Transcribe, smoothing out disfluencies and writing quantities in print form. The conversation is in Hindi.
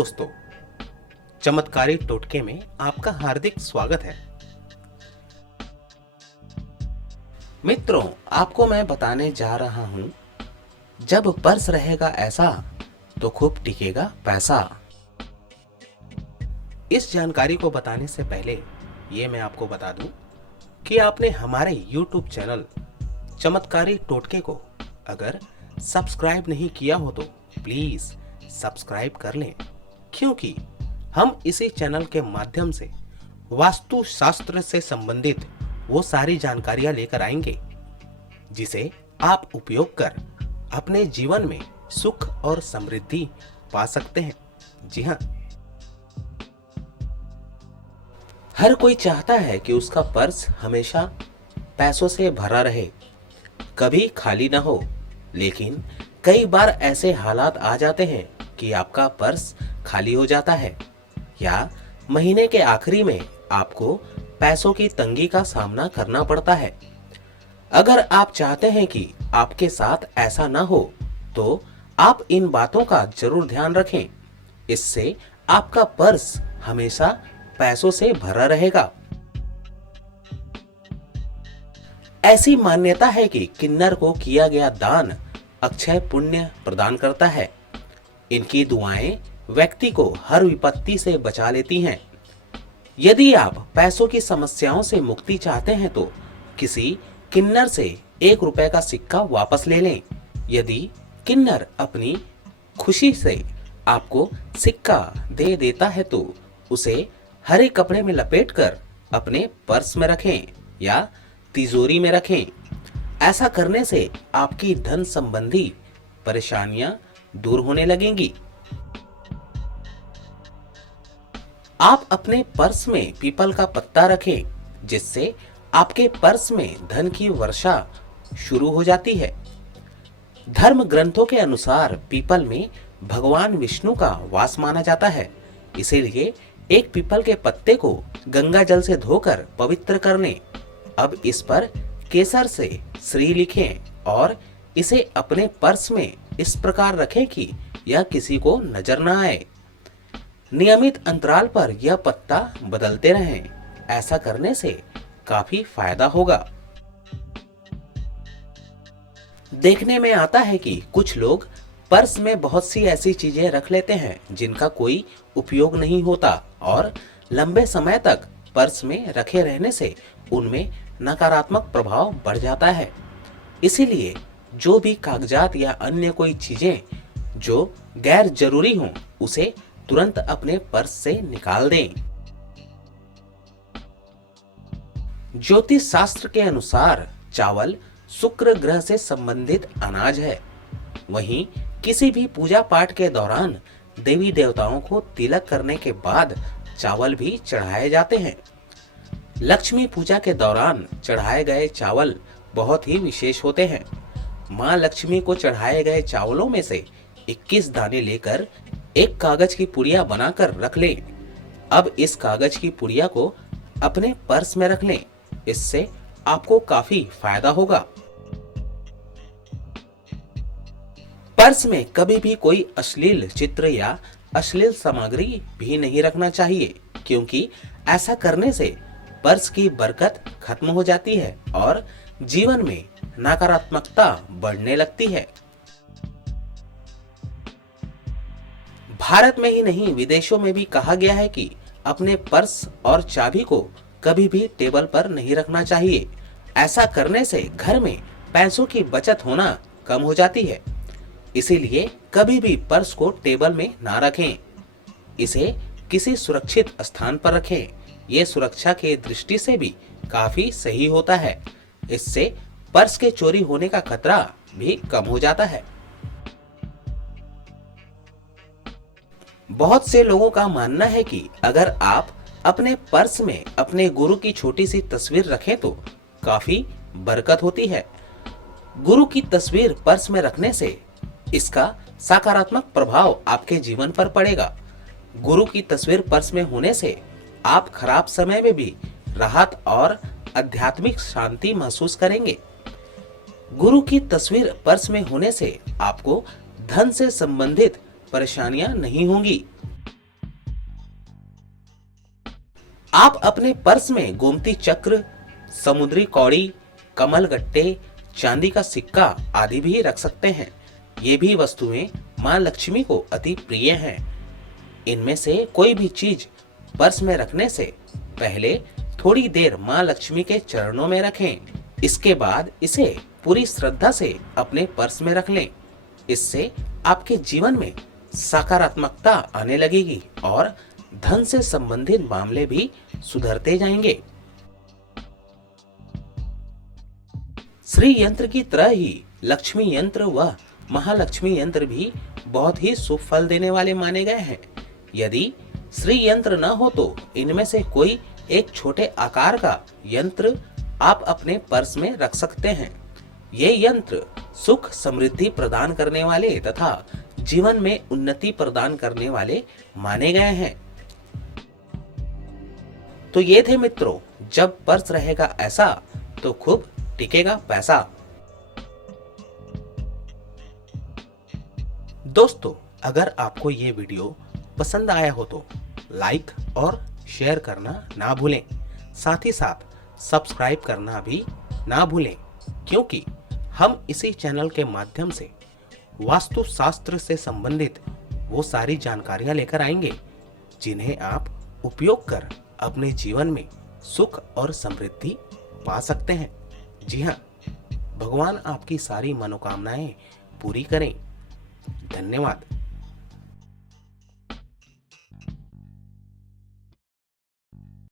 दोस्तों, चमत्कारी टोटके में आपका हार्दिक स्वागत है। मित्रों, आपको मैं बताने जा रहा हूं, जब पर्स रहेगा ऐसा तो खूब टिकेगा पैसा। इस जानकारी को बताने से पहले ये मैं आपको बता दूं कि आपने हमारे YouTube चैनल चमत्कारी टोटके को अगर सब्सक्राइब नहीं किया हो तो प्लीज सब्सक्राइब कर लें, क्योंकि हम इसी चैनल के माध्यम से वास्तु शास्त्र से संबंधित वो सारी जानकारियां लेकर आएंगे जिसे आप उपयोग कर अपने जीवन में सुख और समृद्धि पा सकते हैं। जी हाँ, हर कोई चाहता है कि उसका पर्स हमेशा पैसों से भरा रहे, कभी खाली ना हो। लेकिन कई बार ऐसे हालात आ जाते हैं कि आपका पर्स खाली हो जाता है या महीने के आखिरी में आपको पैसों की तंगी का सामना करना पड़ता है। अगर आप चाहते हैं कि आपके साथ ऐसा ना हो तो आप इन बातों का जरूर ध्यान रखें। इससे आपका पर्स हमेशा पैसों से भरा रहेगा। ऐसी मान्यता है कि किन्नर को किया गया दान अक्षय पुण्य प्रदान करता है। इनकी दुआएं व्यक्ति को हर विपत्ति से बचा लेती हैं। यदि आप पैसों की समस्याओं से मुक्ति चाहते हैं तो किसी किन्नर से 1 रुपए का सिक्का वापस ले लें। यदि किन्नर अपनी खुशी से आपको सिक्का दे देता है तो उसे हरे कपड़े में लपेटकर अपने पर्स में रखें या तिजोरी में रखें। ऐसा करने से आपकी धन संबंधी परेशानियां दूर होने लगेंगी। आप अपने पर्स में पीपल का पत्ता रखें, जिससे आपके पर्स में धन की वर्षा शुरू हो जाती है। धर्म ग्रंथों के अनुसार पीपल में भगवान विष्णु का वास माना जाता है। इसीलिए एक पीपल के पत्ते को गंगा जल से धोकर पवित्र कर लें। अब इस पर केसर से श्री लिखें और इसे अपने पर्स में इस प्रकार रखें कि यह किसी को नजर न आए। नियमित अंतराल पर यह पत्ता बदलते रहें। ऐसा करने से काफी फायदा होगा। देखने में आता है कि कुछ लोग पर्स में बहुत सी ऐसी चीजें रख लेते हैं जिनका कोई उपयोग नहीं होता और लंबे समय तक पर्स में रखे रहने से उनमें नकारात्मक प्रभाव बढ़ जाता है। इसीलिए जो भी कागजात या अन्य कोई चीजें जो गैर जरूरी हों उसे तुरंत अपने पर्स से निकाल दें। ज्योतिष शास्त्र के अनुसार चावल शुक्र ग्रह से संबंधित अनाज है। वहीं किसी भी पूजा पाठ के दौरान देवी देवताओं को तिलक करने के बाद चावल भी चढ़ाए जाते हैं। लक्ष्मी पूजा के दौरान चढ़ाए गए चावल बहुत ही विशेष होते हैं। माँ लक्ष्मी को चढ़ाए गए चावलों में से 21 दाने लेकर एक कागज की पुड़िया बनाकर रख लें। अब इस कागज की पुड़िया को अपने पर्स में रख लें। इससे आपको काफी फायदा होगा। पर्स में कभी भी कोई अश्लील चित्र या अश्लील सामग्री भी नहीं रखना चाहिए, क्योंकि ऐसा करने से पर्स की बरकत खत्म हो जाती है और जीवन में नकारात्मकता बढ़ने लगती है। भारत में ही नहीं, विदेशों में भी कहा गया है कि अपने पर्स और चाबी को कभी भी टेबल पर नहीं रखना चाहिए। ऐसा करने से घर में पैसों की बचत होना कम हो जाती है। इसीलिए कभी भी पर्स को टेबल में ना रखें। इसे किसी सुरक्षित स्थान पर रखें। ये सुरक्षा के दृष्टि से भी काफी सही होता है। इससे पर्स के चोरी होने का खतरा भी कम हो जाता है। बहुत से लोगों का मानना है कि अगर आप अपने पर्स में अपने गुरु की छोटी सी तस्वीर रखें तो काफी बरकत होती है। गुरु की तस्वीर पर्स में रखने से इसका सकारात्मक प्रभाव आपके जीवन पर पड़ेगा। गुरु की तस्वीर पर्स में होने से आप खराब समय में भी राहत और आध्यात्मिक शांति महसूस करेंगे। गुरु की तस्वीर पर्स में होने से आपको धन से संबंधित परेशानियां नहीं होंगी। आप अपने पर्स में गोमती चक्र, समुद्री कौड़ी, कमल गट्टे, चांदी का सिक्का आदि भी रख सकते हैं। ये भी वस्तुएं माँ लक्ष्मी को अति प्रिय हैं। इनमें से कोई भी चीज पर्स में रखने से पहले थोड़ी देर माँ लक्ष्मी के चरणों में रखें। इसके बाद इसे पूरी श्रद्धा से अपने पर्स में रख लें। इससे आपके जीवन में सकारात्मकता आने लगेगी और धन से संबंधित मामले भी सुधरते जाएंगे। श्री यंत्र की तरह ही लक्ष्मी यंत्र व महालक्ष्मी यंत्र भी बहुत ही शुभ फल देने वाले माने गए हैं। यदि श्री यंत्र न हो तो इनमें से कोई एक छोटे आकार का यंत्र आप अपने पर्स में रख सकते हैं। ये यंत्र सुख समृद्धि प्रदान करने वाले तथा जीवन में उन्नति प्रदान करने वाले माने गए हैं। तो ये थे मित्रों, जब पर्स रहेगा ऐसा तो खूब टिकेगा पैसा। दोस्तों, अगर आपको ये वीडियो पसंद आया हो तो लाइक और शेयर करना ना भूलें। साथ ही साथ सब्सक्राइब करना भी ना भूलें, क्योंकि हम इसी चैनल के माध्यम से वास्तुशास्त्र से संबंधित वो सारी जानकारियां लेकर आएंगे जिन्हें आप उपयोग कर अपने जीवन में सुख और समृद्धि पा सकते हैं। जी हाँ, भगवान आपकी सारी मनोकामनाएं पूरी करें। धन्यवाद।